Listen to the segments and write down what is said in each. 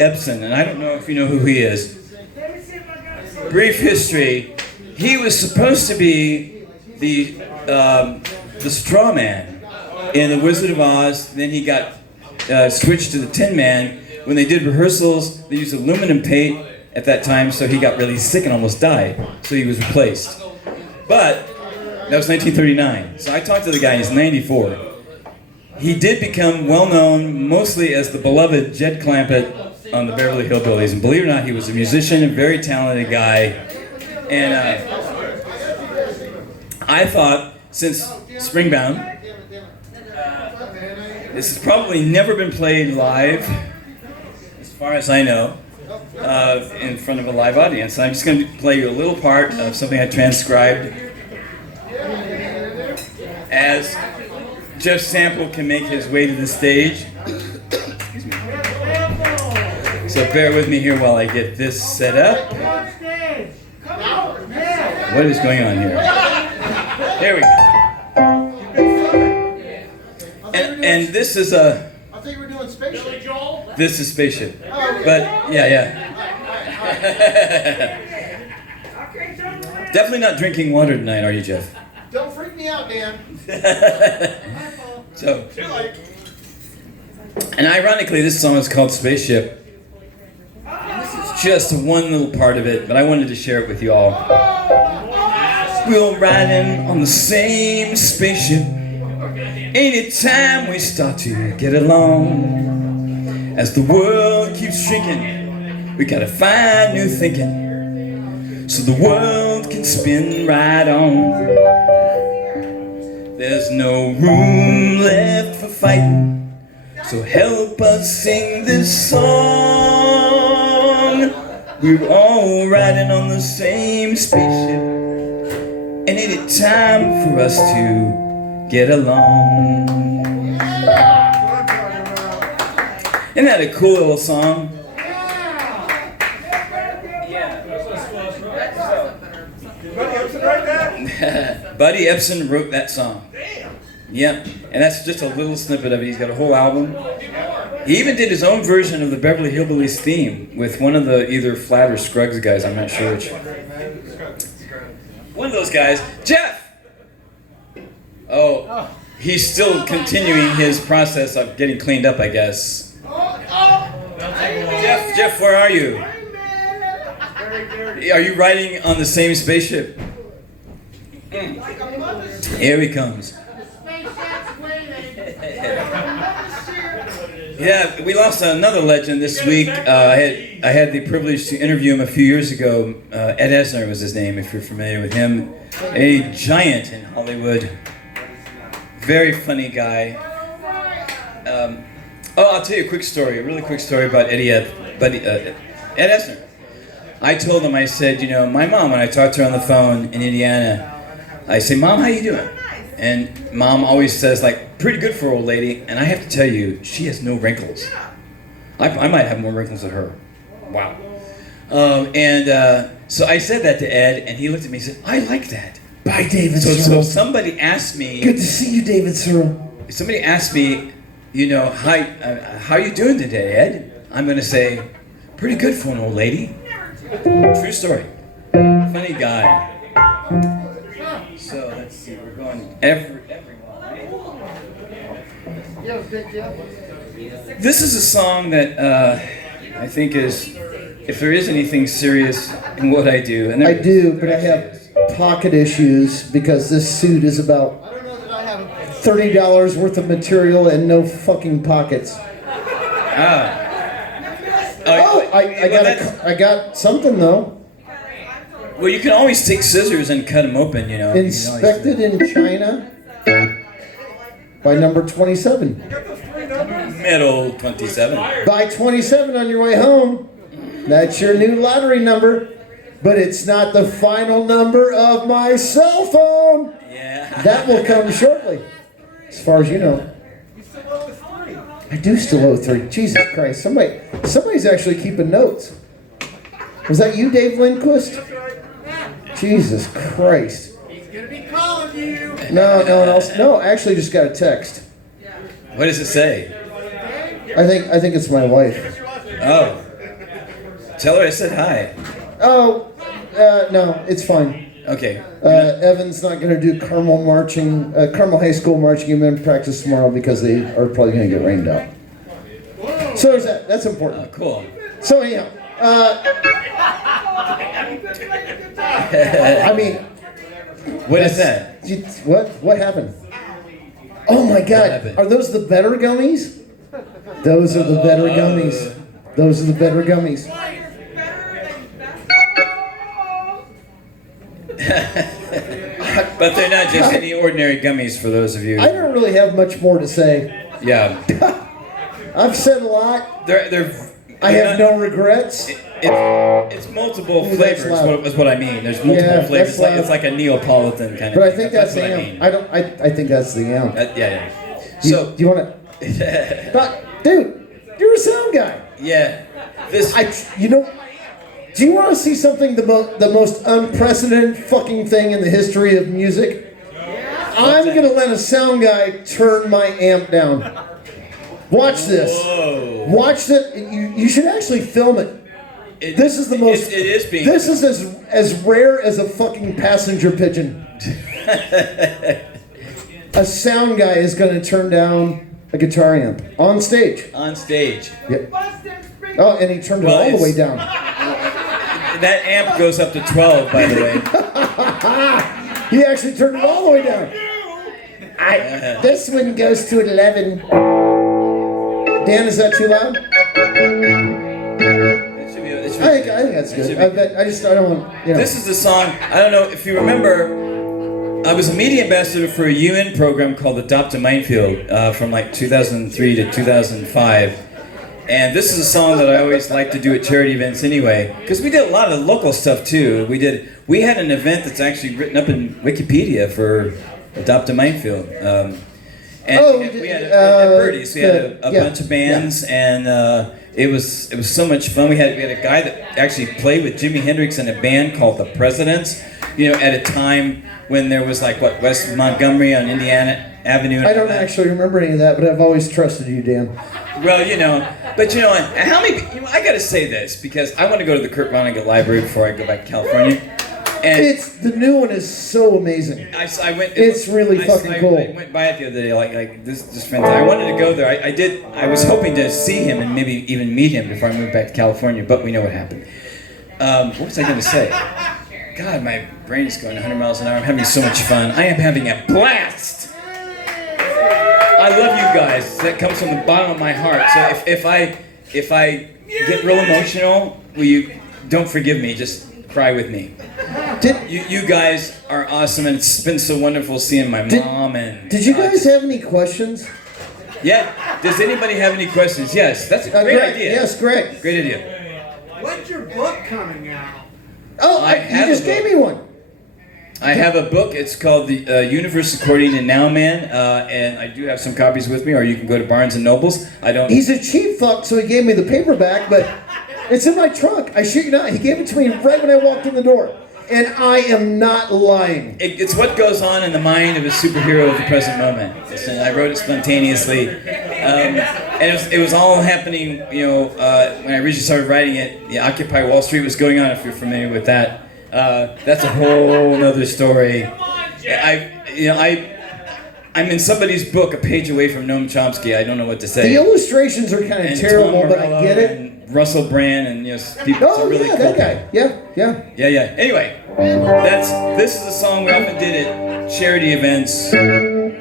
Epson, and I don't know if you know who he is. Brief history. He was supposed to be the straw man in The Wizard of Oz. Then he got switched to the Tin Man. When they did rehearsals, they used aluminum paint at that time, so he got really sick and almost died. So he was replaced. But that was 1939. So I talked to the guy, he's 94. He did become well known mostly as the beloved Jed Clampett on the Beverly Hillbillies. And believe it or not, he was a musician, a very talented guy. And I thought, since Springbound, this has probably never been played live, as far as I know, in front of a live audience. I'm just going to play you a little part of something I transcribed as Jeff Sample can make his way to the stage. So bear with me here while I get this set up. What is going on here? There we go. And this is a... I thought you were doing Spaceship. This is Spaceship. But, yeah. Definitely not drinking water tonight, are you, Jeff? Don't freak me out, Dan. So, and ironically, this song is called Spaceship. And this is just one little part of it, but I wanted to share it with you all. We're riding on the same spaceship. Anytime we start to get along, as the world keeps shrinking, we gotta find new thinking, so the world can spin right on. There's no room left for fighting, so help us sing this song. We're all riding on the same spaceship, and it is time for us to get along. Isn't that a cool little song? Buddy Epson wrote that song. Yep, and that's just a little snippet of it. He's got a whole album. He even did his own version of the Beverly Hillbillies theme with one of the either Flat or Scruggs guys. I'm not sure which. One of those guys. Jeff! Oh, he's still continuing his process of getting cleaned up, I guess. Jeff, where are you? Are you riding on the same spaceship? Here he comes. Yeah, we lost another legend this week. I had the privilege to interview him a few years ago. Ed Asner was his name, if you're familiar with him. A giant in Hollywood. Very funny guy. I'll tell you a quick story, a really quick story about Ed Asner. I told him, I said, my mom, when I talked to her on the phone in Indiana, I say, Mom, how you doing? And Mom always says, like, pretty good for an old lady. And I have to tell you, she has no wrinkles. I might have more wrinkles than her. Wow. So I said that to Ed, and he looked at me and said, I like that. Bye, David So Searle. somebody asked me... Good to see you, David Searle. Somebody asked me, how you doing today, Ed? I'm going to say, pretty good for an old lady. True story. Funny guy. So let's see, we're going everyone, right? This is a song that I think is, if there is anything serious in what I do, and I do, but I have pocket issues because this suit is about $30 worth of material and no fucking pockets. I got something though. Well, you can always take scissors and cut them open, Inspected in China by number 27. Middle 27. Buy 27 on your way home. That's your new lottery number. But it's not the final number of my cell phone. Yeah. That will come shortly, as far as you know. I do still owe 3. Jesus Christ. Somebody's actually keeping notes. Was that you, Dave Lindquist? Jesus Christ. He's gonna be calling you. No, I actually just got a text. What does it say? I think it's my wife. Oh. Tell her I said hi. Oh, no, it's fine. Okay. Evan's not going to do Carmel High School marching band practice tomorrow because they are probably going to get rained out. So there's that. That's important. Oh, cool. So anyhow, I mean, What is that? What happened? Oh my God! happened? Are those the better gummies? Those are the better gummies. Those are the better gummies. But they're not just any ordinary gummies for those of you. I don't really have much more to say. Yeah. I've said a lot. I have no regrets. It's multiple Ooh, that's flavors. loud. Is what I mean. There's multiple Yeah, flavors. that's It's like a Neapolitan kind of. But I think that's the what I amp. mean. I think that's the amp. Yeah. You- So you want to? But dude, you're a sound guy. yeah, this. Do you want to see something the most unprecedented fucking thing in the history of music? I'm gonna let a sound guy turn my amp down. Watch this. Whoa. Watch it. You should actually film it. This is the most. It is being. This is as rare as a fucking passenger pigeon. A sound guy is going to turn down a guitar amp on stage. On stage. Yep. Oh, and he turned it all the way down. That amp goes up to 12, by the way. He actually turned it all the way down. This one goes to 11. Dan, is that too loud? I think that's good. I don't want, This is the song, I don't know if you remember, I was a media ambassador for a UN program called Adopt a Minefield from like 2003 to 2005. And this is a song that I always like to do at charity events anyway, because we did a lot of local stuff too. We had an event that's actually written up in Wikipedia for Adopt a Minefield. We had at Birdie's. We had a bunch of bands, and it was so much fun. We had a guy that actually played with Jimi Hendrix in a band called the Presidents. At a time when there was West Montgomery on Indiana Avenue. And I don't actually remember any of that, but I've always trusted you, Dan. Well, but how many? I got to say this because I want to go to the Kurt Vonnegut Library before I go back to California. And the new one is so amazing. I went. It's really fucking cool. I went by it the other day. This is fantastic. I wanted to go there. I did. I was hoping to see him and maybe even meet him before I moved back to California. But we know what happened. What was I going to say? God, my brain is going 100 miles an hour. I'm having so much fun. I am having a blast. I love you guys. That comes from the bottom of my heart. So if I get real emotional, will you don't forgive me? Just cry with me. You guys are awesome, and it's been so wonderful seeing my mom and. Did you guys have any questions? Yeah. Does anybody have any questions? Yes. That's a great idea. Yes, Greg. Great idea. When's your book coming out? Oh, you just gave me one. I have a book. It's called The Universe According to Now Man, and I do have some copies with me, or you can go to Barnes & Nobles. He's a cheap fuck, so he gave me the paperback, but it's in my trunk. I shit you not. He gave it to me right when I walked in the door. And I am not lying. It's what goes on in the mind of a superhero of the present moment. I wrote it spontaneously. And it was all happening, when I originally started writing it. The Occupy Wall Street was going on, if you're familiar with that. That's a whole other story. I'm in somebody's book, a page away from Noam Chomsky. I don't know what to say. The illustrations are kind of terrible, but I get it. And Russell Brand and people. Oh really yeah, cool that guy. Yeah. Anyway, this is a song we often did at charity events, and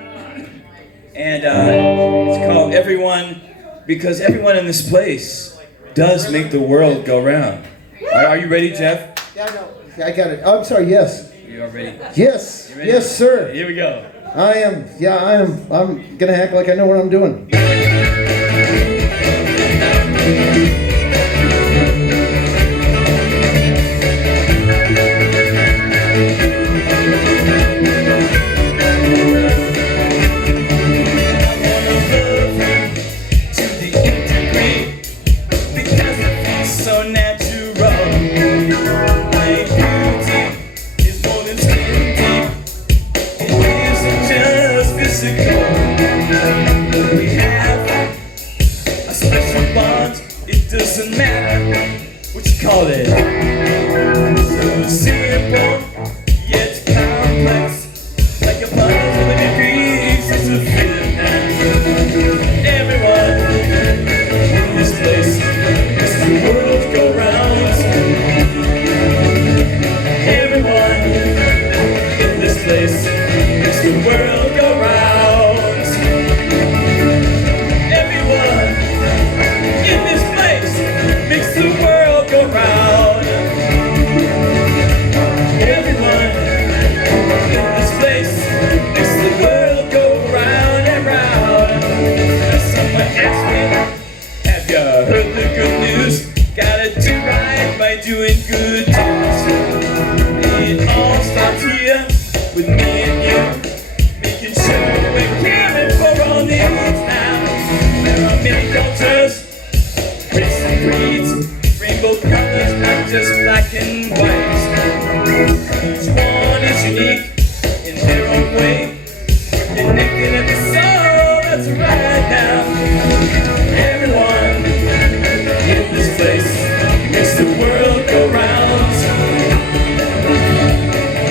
it's called "Everyone," because everyone in this place does make the world go round. Are you ready, Jeff? Yeah, I know. I got it. I'm sorry. Yes. You are ready. Yes. Yes, sir. Here we go. I am. Yeah, I am. I'm gonna act like I know what I'm doing. We have a special bond, it doesn't matter what you call it? So simple, yet complex, like a puzzle with a piece of fitness. Everyone in this place makes the world go round. Everyone in this place makes the world go round. Everyone in this place makes the world go round. Everyone in this place makes the world go round and round. Someone asked me, have you heard the good news? Gotta do right by doing good deeds. It all starts here with me and you, making sure we're caring for all needs now. There are many cultures, race and creeds, rainbow colors, not just black and white. Each one is unique in their own way. We're connected at the soul, that's right now. Everyone in this place makes the world go round.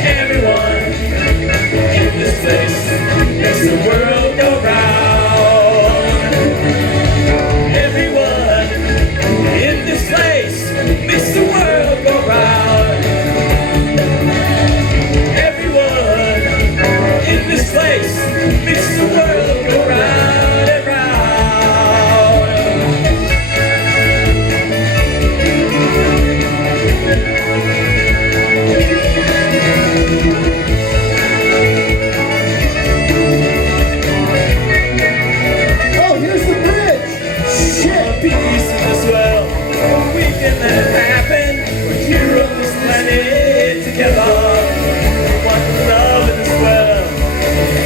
Everyone in this place makes the world go round. Everyone in this place makes the world go round. Everyone in this place makes the world go round and round. Oh, here's the bridge. Shit. Peace in this world, we can let it happen. We're here on this planet together. We want love in this world,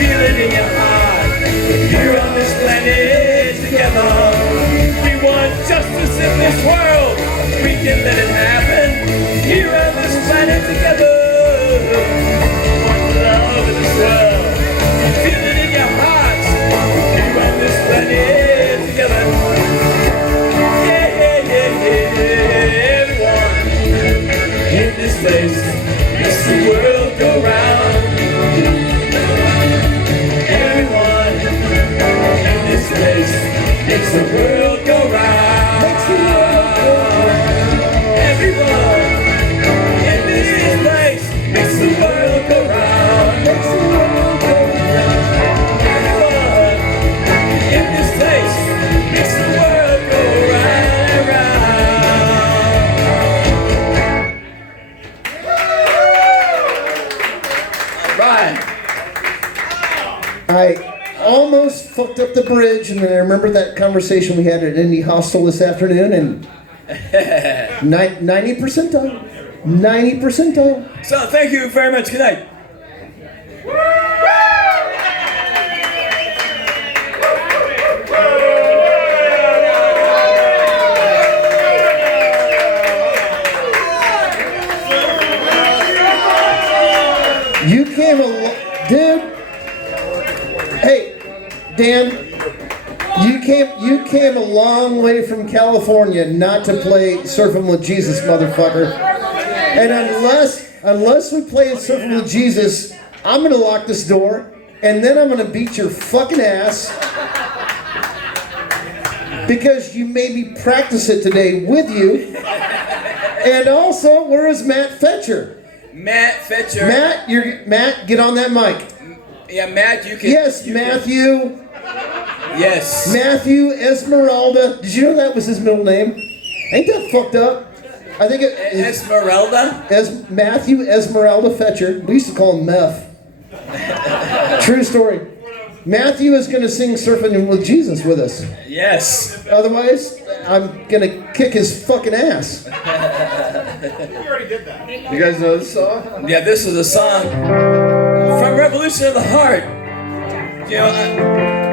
feel it in your heart. We're here on this planet together. We want justice in this world, we can let it happen. Here on this planet together. We want love in this world, feel it in your hearts. Here on this planet together. Everyone in this place makes the world go round. Everyone in this place makes the world go round. Everyone in this place makes the world go round. Everyone in this place makes the world go round and round. Right. I almost fucked up the bridge, and then I remember that conversation we had at Indie Hostel this afternoon, and 90 percentile. 90 percentile. So thank you very much. Good night. You came dude. Hey, Dan. You came a long way from California not to play Surfing with Jesus, motherfucker. And unless we play Surfing with Jesus, I'm gonna lock this door, and then I'm gonna beat your fucking ass because you made me practice it today with you. And also, where is Matt Fetcher? Matt Fetcher. Matt, get on that mic. Yeah, Matt, you can. Yes, Matthew. Yes. Matthew Esmeralda. Did you know that was his middle name? Ain't that fucked up? I think it is Esmeralda? Matthew Esmeralda Fetcher. We used to call him Meth. True story. Matthew is going to sing Surfing with Jesus with us. Yes. Otherwise, I'm going to kick his fucking ass. You already did that. You guys know this song? Yeah, this is a song from Revolution of the Heart. You know,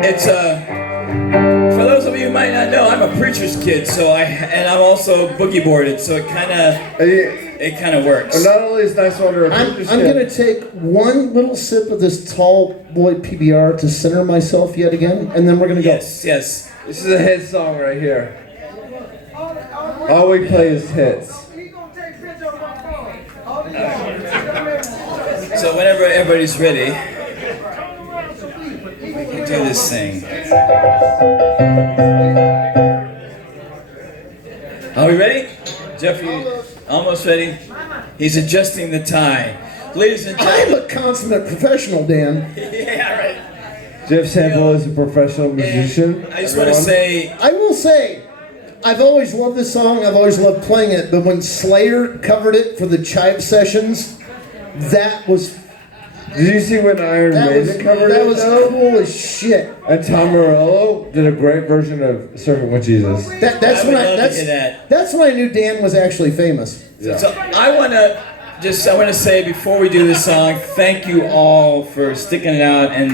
it's for those of you who might not know, I'm a preacher's kid, and I'm also boogie boarded, so it kind of works. Not only is Niswander a preacher's kid, I'm going to take one little sip of this tall boy PBR to center myself yet again, and then we're going to go. Yes. This is a hit song right here. All we play is hits. So whenever everybody's ready, we can do this thing. Are we ready? Jeff, you almost ready? He's adjusting the tie. Ladies and I'm gentlemen. a consummate professional, Dan. Yeah, right. Jeff Sample is a professional musician. I just want to say, I will say, I've always loved this song. I've always loved playing it. But when Slayer covered it for the Chive sessions, that was Did you see when Iron Maiden covered that it was though? cool as shit. And Tom Morello did a great version of Surfing with Jesus. That's I when would I love to hear that. that's when I knew Dan was actually famous. So I want to say before we do this song, thank you all for sticking it out, and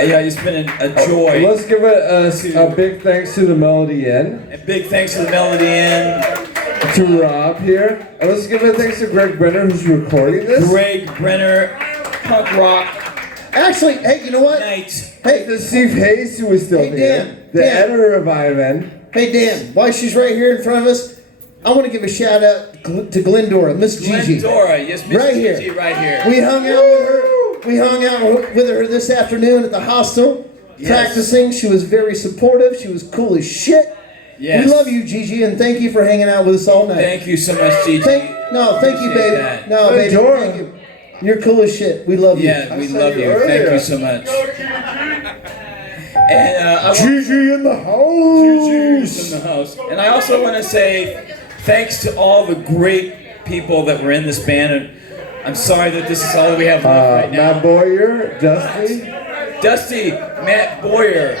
it's been a joy. Let's give a big thanks to the Melody Inn, A big thanks to the Melody Inn, to Rob here, and let's give a thanks to Greg Brenner who's recording this. Greg Brenner, Punk Rock Actually, hey, you know what? Night. Hey, To Steve Hayes who is still Hey, here, Dan, the Dan. editor of IMN. hey Dan, while she's right here in front of us, I want to give a shout out to Glendora, Miss Gigi. Glendora, yes, Miss Right Gigi, here. right here. We hung out with her. We hung out with her this afternoon at the hostel, Yes. practicing. She was very supportive. She was cool as shit. Yes. We love you, Gigi, and thank you for hanging out with us all night. Thank you so much, Gigi. Thank you, Appreciate baby. that. No, baby, Glendora. thank you. You're cool as shit. We love you. Yeah, we saw love you you. Thank earlier. you so much. And I want Gigi in the Gigi's house. in the house. And I also want to say thanks to all the great people that were in this band. And I'm sorry that this is all that we have left right now. Matt Boyer, Dusty. Dusty, Matt Boyer.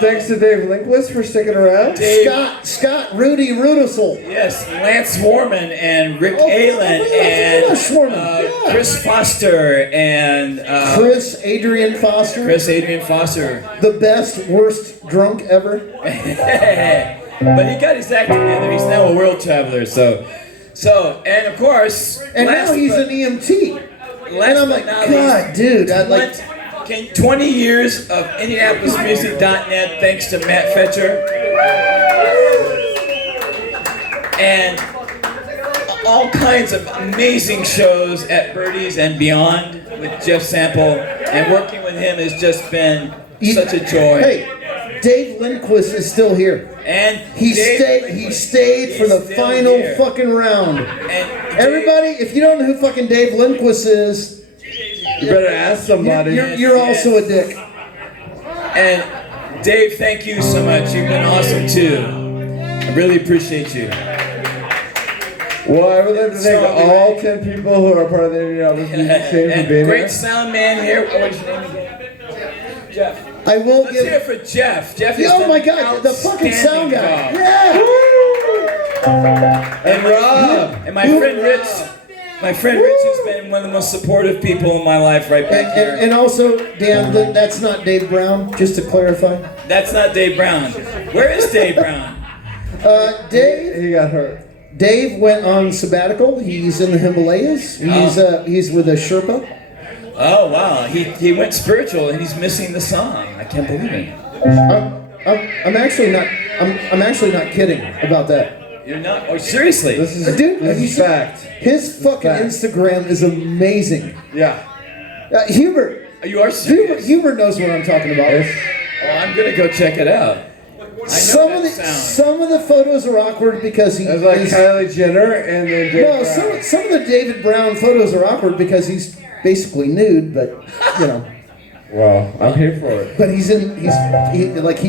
Thanks to Dave Linquist for sticking around. Dave, Scott, Rudy Rudisel. yes, Lance Warman and Rick Oh, Aylan I and forgot Warman, yeah. Chris Foster and Chris Adrian Foster. Chris Adrian Foster. The best, worst drunk ever. But he got his act together. He's now a world traveler. So, and of course, And last now he's but- an EMT. last And I'm but like, not God, least, dude, I'd like. 20 years of IndianapolisMusic.net, thanks to Matt Fetcher. And all kinds of amazing shows at Birdie's and beyond with Jeff Sample. And working with him has just been such a joy. Hey, Dave Lindquist is still here. And He Dave- stayed for the He's still final here. fucking round. And Everybody, if you don't know who fucking Dave Lindquist is, You better ask somebody. you're also a dick. And Dave, thank you so much. You've been awesome too. I really appreciate you. Well, I would like to thank all 10 people who are part of the Indianapolis Music Scene for And being great here. sound man here. What's your name again? Jeff. I will Let's hear it give. for Jeff. Jeff has Oh done my an God, the fucking sound guy. outstanding job. Yeah. And Rob. And my friend Rich. My friend Rich has been one of the most supportive people in my life right back here. And also, Dan, that's not Dave Brown. Just to clarify. That's not Dave Brown. Where is Dave Brown? Dave. He got hurt. Dave went on sabbatical. He's in the Himalayas. He's with a Sherpa. Oh wow, he went spiritual and he's missing the song. I can't believe it. I'm actually not. I'm actually not kidding about that. You're not. Oh, seriously? This is Dude, have you this is seen- fact. His fucking Fact. Instagram is amazing. Yeah. Hubert. You are serious? Hubert knows what I'm talking about. Oh, I'm gonna go check it out. I know that sound. Some of the photos are awkward because he. It's like he's- Kylie Jenner and then Dave no, Brown. some of the David Brown photos are awkward because he's basically nude, but you know. Well, I'm here for it. But he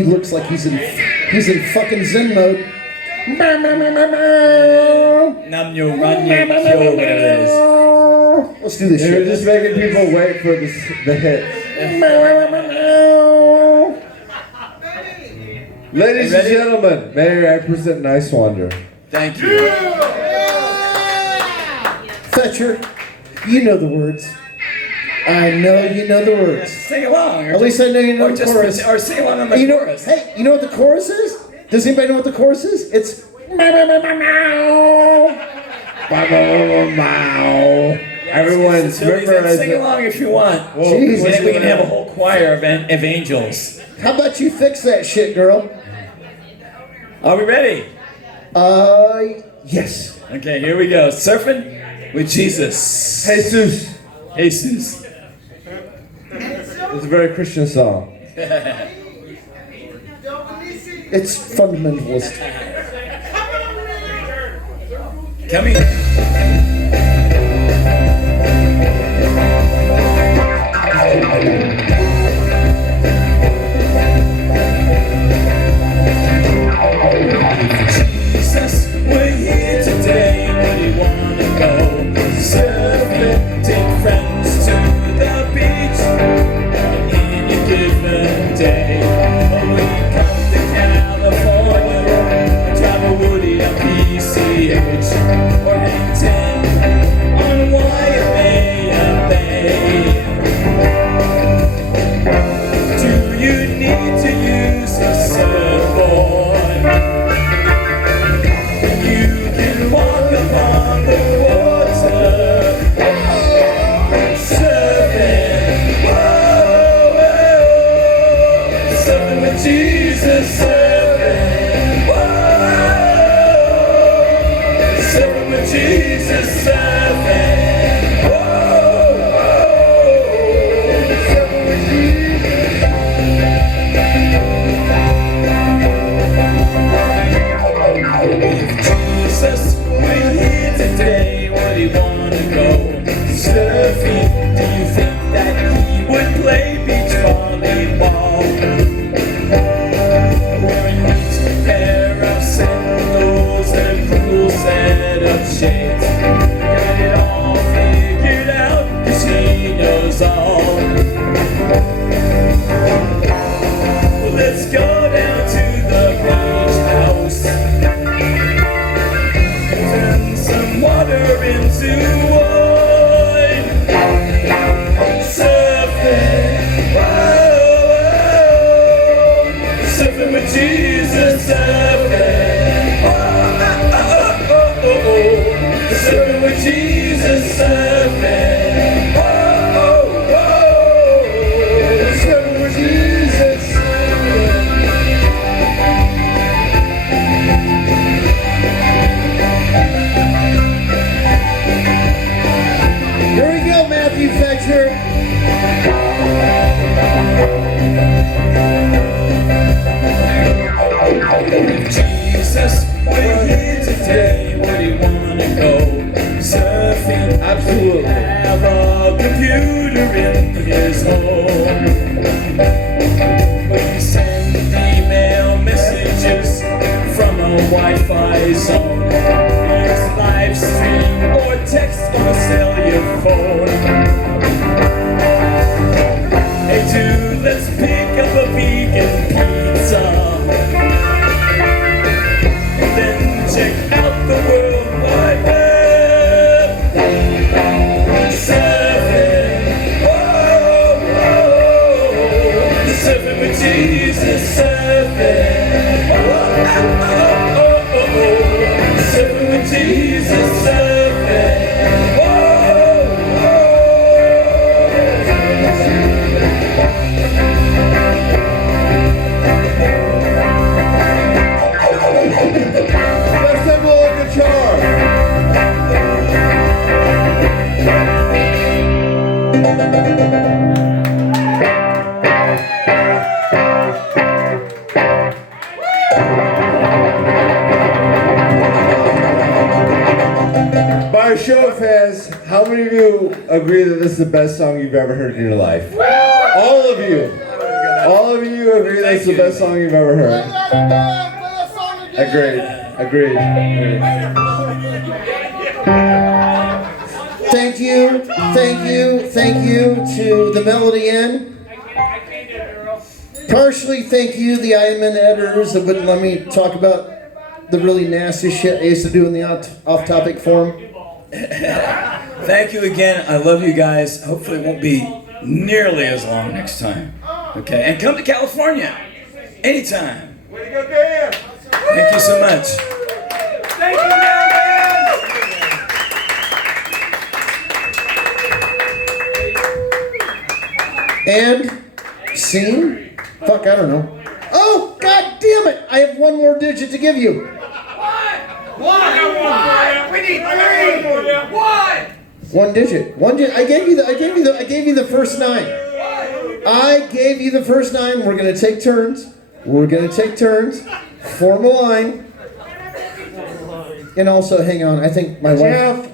looks like he's in fucking Zen mode. Nam yo run yo kyo, whatever it is. Let's do this You're shit. just making people wait for the hits. Ladies You and ready? gentlemen, may I present Niswander. Thank you. Fetcher, you know the words. I know you know the words. Sing along. At least I know you know or the just chorus. or sing along on the You know, chorus. hey, you know what the chorus is? Does anybody know what the chorus is? It's Everyone's Silly, remember sing along if you want. Jesus. And then we can have a whole choir of angels. How about you fix that shit, girl? Are we ready? Yes. Okay, here we go. Surfing with Jesus. Jesus. Jesus. It's a very Christian song. It's fundamentalist. Come here. Jesus, we're here today. Where do you wanna go? Surfing, take friends to the beach. In your given day, we come to California, drive a Woody on PCH, or hang 10 on Waimea Bay. Do you need to use a surfboard? You can walk along the water, surfing, whoa, whoa, surfing with Jesus, surfing, whoa, surfing with Jesus, surfing, whoa, surfing with Jesus, we're here today. Where do you wanna go? Surfing. Do you think that he would play beach volleyball? Wearing each pair of sandals and a cool set of shades. Got it all figured out, 'cause he knows all. Well, let's go down to the beach house. Turn some water into wine. Surfing, whoa, whoa, surfing with Jesus, surfing, oh, oh, oh, oh, oh. Surfing with Jesus, surfing, oh, oh, oh, surfing with Jesus, surfing. Here we go, Matthew Fetcher. Jesus, we're here today. Where do you wanna go? Surfing. Absolutely. Have a computer in his home. We send email messages from a Wi-Fi zone. Use live stream or text on a cellular phone. Hey dude, let's pick up a vegan pizza. Then check out the World Wide Web. Surfing, whoa, whoa, surfing with Jesus, surfing, oh, oh, oh, oh, oh, surfing with Jesus, surfing, whoa, Let's assemble a guitar. By a show of hands, how many of you agree that this is the best song you've ever heard in your life? All of you. All of you agree that's the best song you've ever heard. Agreed. Agreed. Thank you, thank you, thank you to the Melody Inn. Partially thank you, the IMN editors that wouldn't let me talk about the really nasty shit I used to do in the off-topic forum. Thank you again. I love you guys. Hopefully it won't be nearly as long next time. Okay, and come to California anytime. Way to go, Dan! Thank you so much. Thank you, Dan! And scene? Fuck, I don't know. Oh, god damn it! I have one more digit to give you. What? One digit. I gave you the first 9. I gave you the first 9. We're gonna take turns. Form a line. And also, hang on. I think my wife.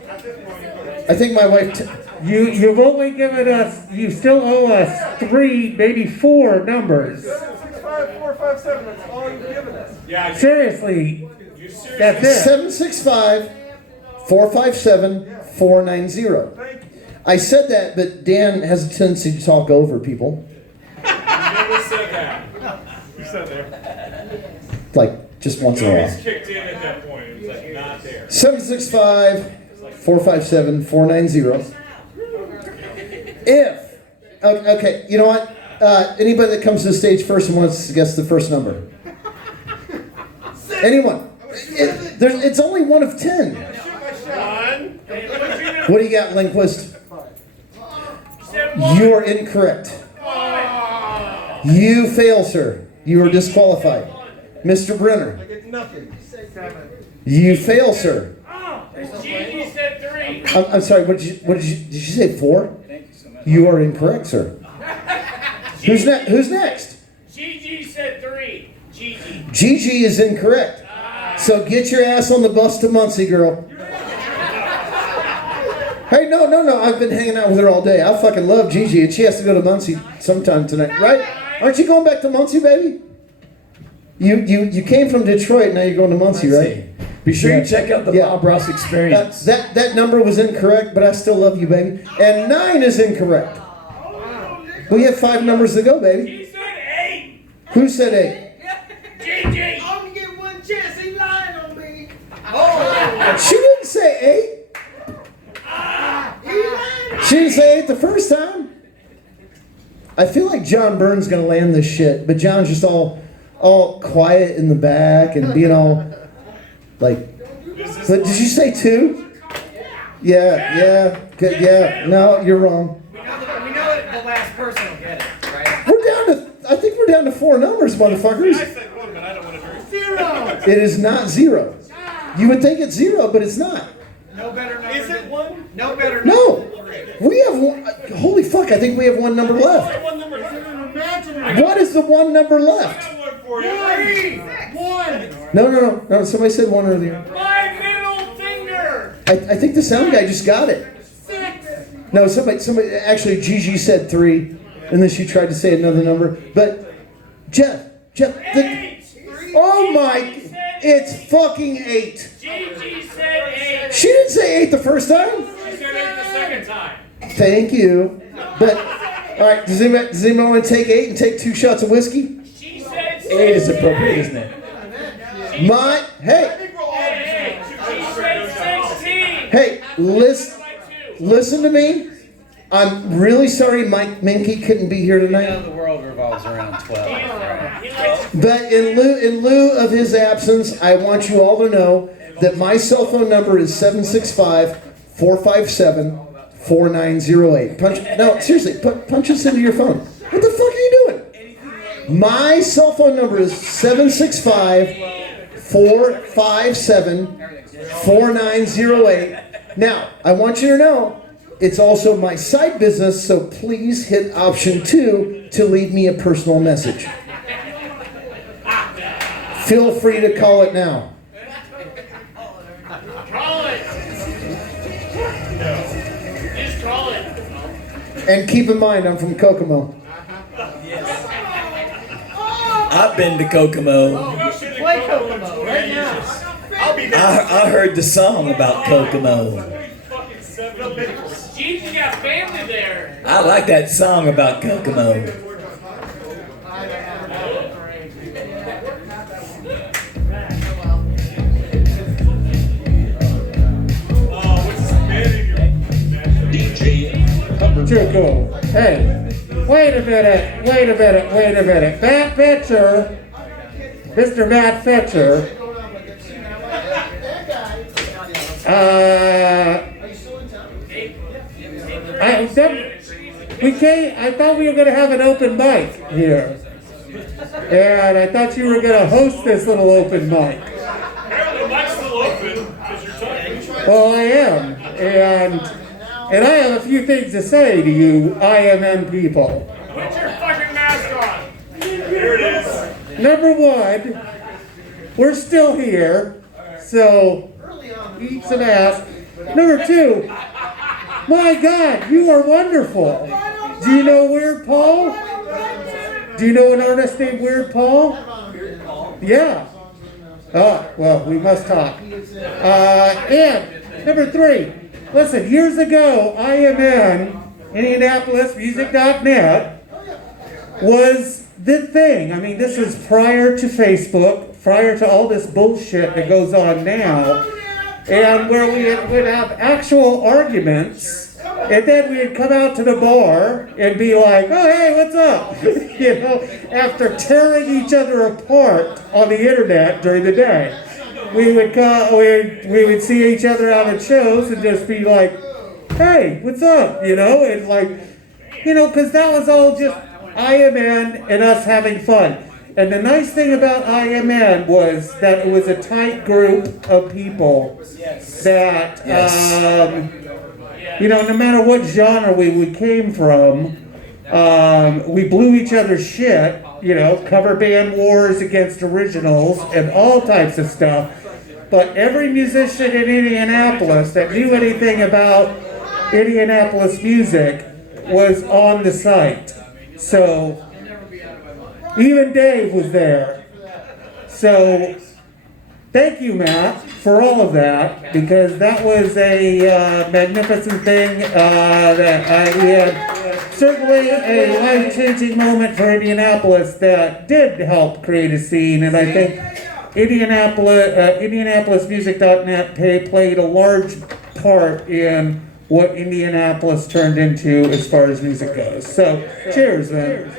You've only given us. You still owe us 3, maybe 4 numbers. 765-457. That's all you've given us. Yeah. Seriously. That's it. 765-457-490. I said that, but Dan has a tendency to talk over people. You never said that. You said there. Like, just once in a while. Kicked in at that point. It was like not there. 765-457-490. If, okay, you know what? Anybody that comes to the stage first and wants to guess the first number? Anyone? It's only one of 10. What do you got, Lindquist? You are incorrect. You fail, sir. You are disqualified. Mr. Brenner. I get nothing. You fail, sir. Gigi said 3. I'm sorry. What did you say? 4? You are incorrect, sir. Who's next? Gigi said 3. Gigi. Gigi is incorrect. So get your ass on the bus to Muncie, girl. Hey, no. I've been hanging out with her all day. I fucking love Gigi, and she has to go to Muncie sometime tonight, right? Aren't you going back to Muncie, baby? You came from Detroit, now you're going to Muncie, right? Be sure you check out the Bob Ross Experience. That number was incorrect, but I still love you, baby. And 9 is incorrect. We have 5 numbers to go, baby. He said 8. Who said 8? Gigi. I'm gonna get one chance. He lying on me. She didn't say 8. She didn't say 8 the first time. I feel like John Byrne's gonna land this shit, but John's just all quiet in the back and being all like. But did you say 2? Yeah. Good. Yeah. No, you're wrong. We know that the last person will get it, right? I think we're down to 4 numbers, motherfuckers. I said 1, but I don't want to hear it. 0. It is not 0. You would think it's 0, but it's not. No better number. Is it 1? No better number. No. We have one. Holy fuck! I think we have 1 number left. One number. What is the 1 number left? I got one for you. 1. No. Somebody said 1 earlier. My middle finger. I think the sound guy just got it. 6. No, somebody. Actually, Gigi said 3, and then she tried to say another number. But Jeff. 8. Oh my! It's fucking 8. Gigi said 8. She didn't say 8 the first time. She said 8 the second time. Thank you. But all right, does anybody want to take 8 and take 2 shots of whiskey? She said 6. 8 is appropriate, isn't it? She Hey, said 16. hey, listen to me. I'm really sorry Mike Minky couldn't be here tonight. The world revolves around 12. He likes But in lieu of his absence, I want you all to know that my cell phone number is 765-457-4908. No, seriously, punch this into your phone. What the fuck are you doing? My cell phone number is 765-457-4908. Now, I want you to know, it's also my side business, so please hit option 2 to leave me a personal message. Feel free to call it now. Call it. Just call it. And keep in mind, I'm from Kokomo. I've been to Kokomo. Play Kokomo right now. I heard the song about Kokomo. Gigi got family there. I like that song about Kokomo. Too cool. Hey, wait a minute. Matt Fetcher, Mr. Matt Fetcher. I thought we were going to have an open mic here. And I thought you were going to host this little open mic. Apparently, the mic's still open because you're talking. Well, I am. And And I have a few things to say to you IMN people. Put your fucking mask on. Here it is. Number one, we're still here, so eat some ass. Number two, my God, you are wonderful. Do you know Weird Paul? Do you know an artist named Weird Paul? Yeah. Oh, well, we must talk. And number three, listen, years ago, IMN, IndianapolisMusic.net, was the thing. I mean, this is prior to Facebook, prior to all this bullshit that goes on now, and where we would have actual arguments. And then we'd come out to the bar and be like, oh, hey, what's up? You know, after tearing each other apart on the internet during the day. We would see each other out at shows and just be like, hey, what's up? You know, and like, you know, because that was all just IMN and us having fun. And the nice thing about IMN was that it was a tight group of people that, you know, no matter what genre we came from, we blew each other's shit, you know, cover band wars against originals and all types of stuff. But every musician in Indianapolis that knew anything about Indianapolis music was on the site. So even Dave was there. So thank you, Matt, for all of that, because that was a magnificent thing that we had. Certainly a life-changing moment for Indianapolis that did help create a scene, and I think IndianapolisMusic.net played a large part in what Indianapolis turned into as far as music goes. So, cheers, man.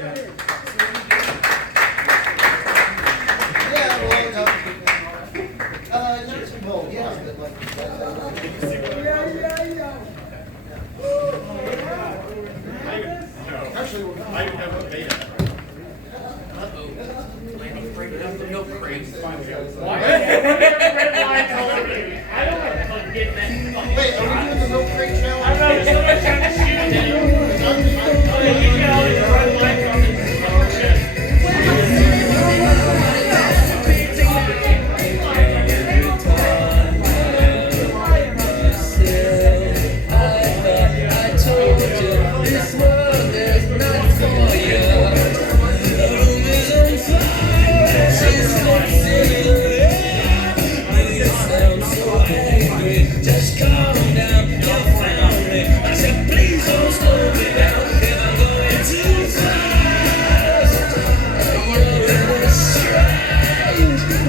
Why is there red lights all over you? I don't want to fucking get that. Wait, are we doing the milk crate challenge? I don't know, somebody's trying to shoot him. He's got all these red lights on his chest. Just come